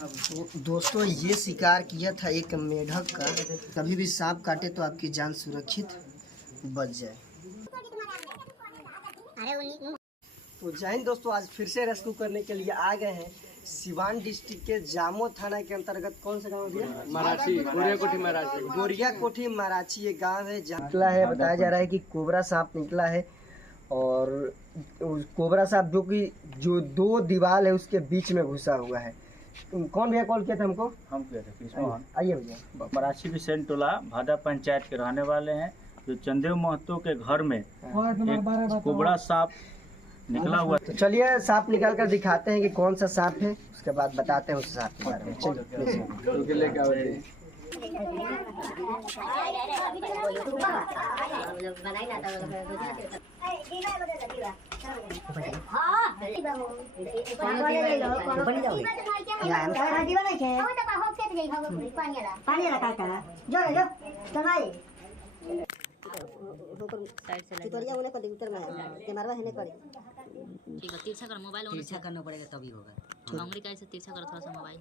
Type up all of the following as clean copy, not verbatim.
तो दोस्तों ये शिकार किया था एक मेढक का। कभी भी सांप काटे तो आपकी जान सुरक्षित बच जाए। तो जय हिंद दोस्तों, आज फिर से रेस्क्यू करने के लिए आ गए हैं सिवान डिस्ट्रिक्ट के जामो थाना के अंतर्गत। कौन सा गाँव है? मराठी, गोरियाकोठी मराठी। गोरियाकोठी मराठी ये गाँव है जहाँ निकला है। बताया जा रहा है कि कोबरा सांप निकला है और कोबरा सांप जो दो दीवार है उसके बीच में घुसा हुआ है। कौन भैया कॉल किया था हमको? हम किए थे कृष्ण। आइए भैया। मराठी बिसेन टोला भादा पंचायत के रहने वाले हैं। जो चंदेव महतो के घर में एक कोबरा सांप निकला हुआ। तो चलिए सांप निकाल कर दिखाते हैं कि कौन सा सांप है, उसके बाद बताते हैं उस सांप के बारे में। चलिए। ठीक है, तिरछा कर मोबाइल, तिरछा करना पड़ेगा तभी होगा। उंगली का ऐसे तिरछा कर थोड़ा सा मोबाइल।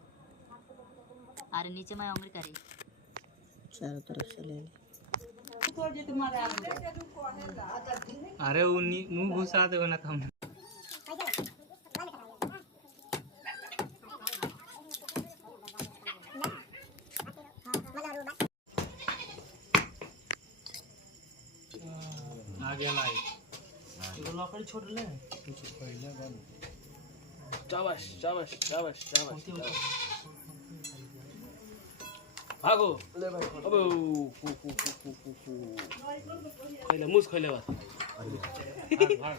अरे नीचे में उंगली करी चारों तरफ से ले। अरे वो मुंह घुसा देगा ना हम। आ गया लाइट। तो लकड़ी छोड़ ले। शाबाश शाबाश शाबाश शाबाश। भागो ले भाई। अबे खैले मुस खैले बस। भाग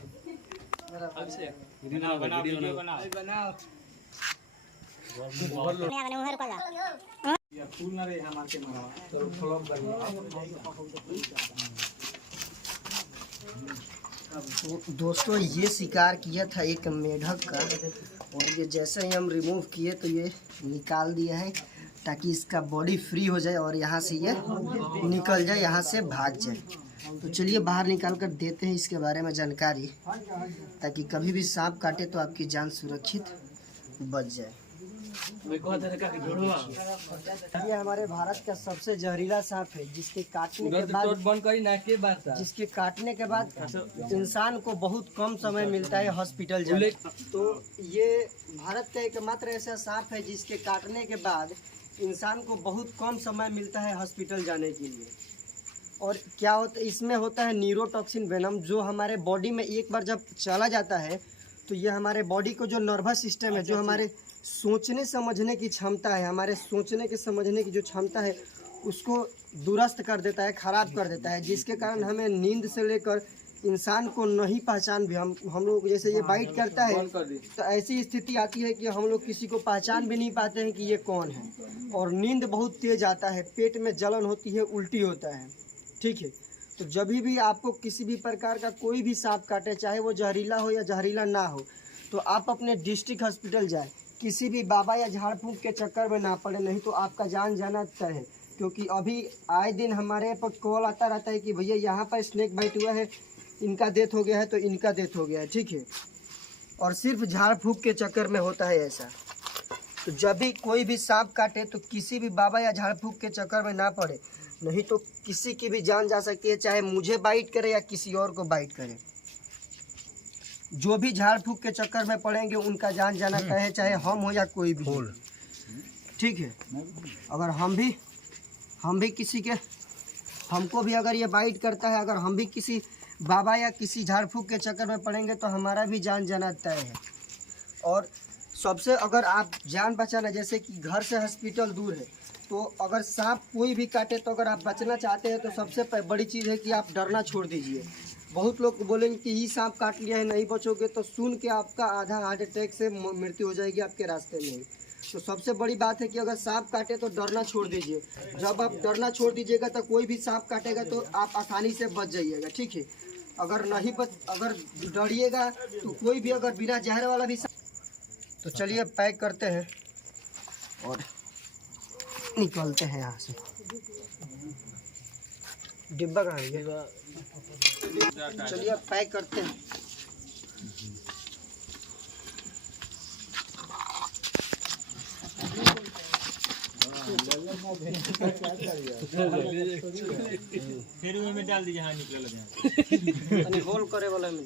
अब से वीडियो बनाओ। या फूल ना रे हमार के मारवा तो फ्लॉप कर। तो दोस्तों ये शिकार किया था एक मेढक का और ये जैसे ही हम रिमूव किए तो ये निकाल दिया है ताकि इसका बॉडी फ्री हो जाए और यहाँ से ये निकल जाए, यहाँ से भाग जाए। तो चलिए बाहर निकाल कर देते हैं इसके बारे में जानकारी, ताकि कभी भी सांप काटे तो आपकी जान सुरक्षित बच जाए। ये हमारे भारत का सबसे जहरीला सांप है जिसके काटने के बाद इंसान को बहुत कम समय मिलता है हॉस्पिटल जाने। तो ये भारत का एकमात्र ऐसा सांप है जिसके काटने के बाद इंसान को बहुत कम समय मिलता है हॉस्पिटल जाने के लिए। और क्या होता है इसमें, होता है न्यूरोटॉक्सिन वेनम, जो हमारे बॉडी में एक बार जब चला जाता है तो ये हमारे बॉडी को जो नर्वस सिस्टम है, जो हमारे सोचने समझने की क्षमता है, हमारे सोचने के समझने की जो क्षमता है उसको दुरुस्त कर देता है, ख़राब कर देता है, जिसके कारण हमें नींद से लेकर इंसान को नहीं पहचान भी हम लोग जैसे ये बाइट करता है तो ऐसी स्थिति आती है कि हम लोग किसी को पहचान भी नहीं पाते हैं कि ये कौन है। और नींद बहुत तेज आता है, पेट में जलन होती है, उल्टी होता है। ठीक है, तो जब भी आपको किसी भी प्रकार का कोई भी सांप काटे, चाहे वो जहरीला हो या जहरीला ना हो, तो आप अपने डिस्ट्रिक्ट हॉस्पिटल जाए। किसी भी बाबा या झाड़ फूंक के चक्कर में ना पड़े, नहीं तो आपका जान जाना तय है। क्योंकि अभी आए दिन हमारे पर कॉल आता रहता है कि भैया यहाँ पर स्नेक बाइट हुआ है, इनका डेथ हो गया है, तो इनका डेथ हो गया है। ठीक है, और सिर्फ झाड़ फूंक के चक्कर में होता है ऐसा। तो जब भी कोई भी सांप काटे तो किसी भी बाबा या झाड़ फूंक के चक्कर में ना पड़े, नहीं तो किसी की भी जान जा सकती है, चाहे मुझे बाइट करे या किसी और को बाइट करे। जो भी झाड़ फूंक के चक्कर में पड़ेंगे उनका जान जाना तय है, चाहे हम हो या कोई भी। ठीक है, अगर हम भी किसी के, हमको भी अगर ये बाइट करता है, अगर हम भी किसी बाबा या किसी झाड़ फूंक के चक्कर में पड़ेंगे तो हमारा भी जान जाना तय है। और सबसे अगर आप जान बचाना, जैसे कि घर से हॉस्पिटल दूर है, तो अगर सांप कोई भी काटे तो अगर आप बचना चाहते हैं तो सबसे बड़ी चीज़ है कि आप डरना छोड़ दीजिए। बहुत लोग बोलेंगे कि ये सांप काट लिया है, नहीं बचोगे, तो सुन के आपका आधा हार्ट अटैक से मृत्यु हो जाएगी आपके रास्ते में। तो सबसे बड़ी बात है कि अगर सांप काटे तो डरना छोड़ दीजिए। जब आप डरना छोड़ दीजिएगा तो कोई भी सांप काटेगा तो आप आसानी से बच जाइएगा। ठीक है, अगर डरिएगा तो कोई भी अगर बिना जहर वाला भी। तो चलिए पैक करते हैं और निकलते हैं यहाँ से। डिब्बा कहाँ है? चलिए पैक करते हैं। फिर में डाल दीजिए, हाँ निकल होल करे वाला में